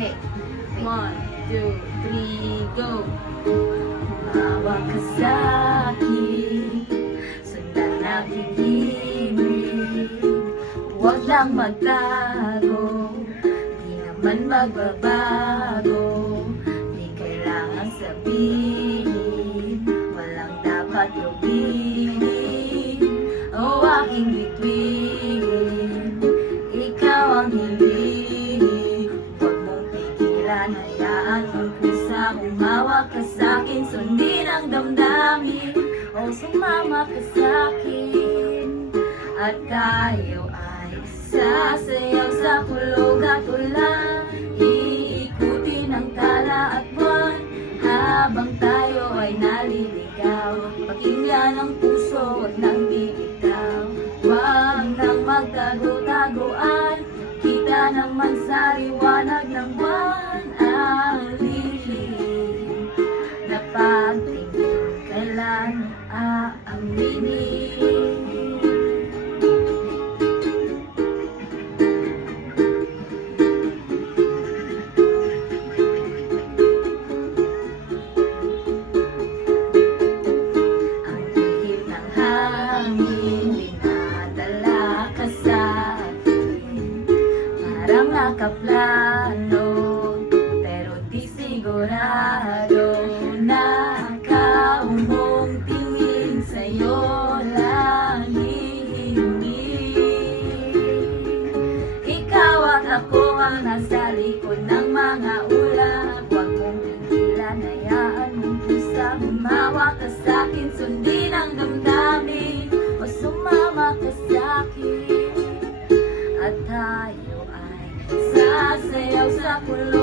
Okay. 1, 2, 3, go! Hawak ka sa'kin, sundan aking himig. Huwag lang magtago, di naman magbabago. Di kailangan sabihin, walang dapat lubihin. O aking bituin, ikaw ang hiling. Huwag mong pigilan, hayaan mong kusang umawak ka sa'kin. Sundin ang damdamin, o sumama ka sa'kin. At tayo ay sasayaw sa kulog at ulan. Iikutin ang tala at buwan, habang tayo ay naliligaw. Pakinggan ang puso at nang bibitaw. Huwag nang magtago-taguan, kita naman sa liwanag ng buwan. Ang lihim na pagtingin, kailan aaminin. Dinadala ka sa'kin, parang nakaplano, pero di sigurado. Nakaumong tingin sa'yo lang hihingin. Ikaw at ako ang nasa likod ng mga ulap. Huwag mong pigilan, hayaan mong pusa humawak ka sa'kin. Sundin ang damdamin, o sumama ka sa'kin. At tayo ay sasayaw sa kulog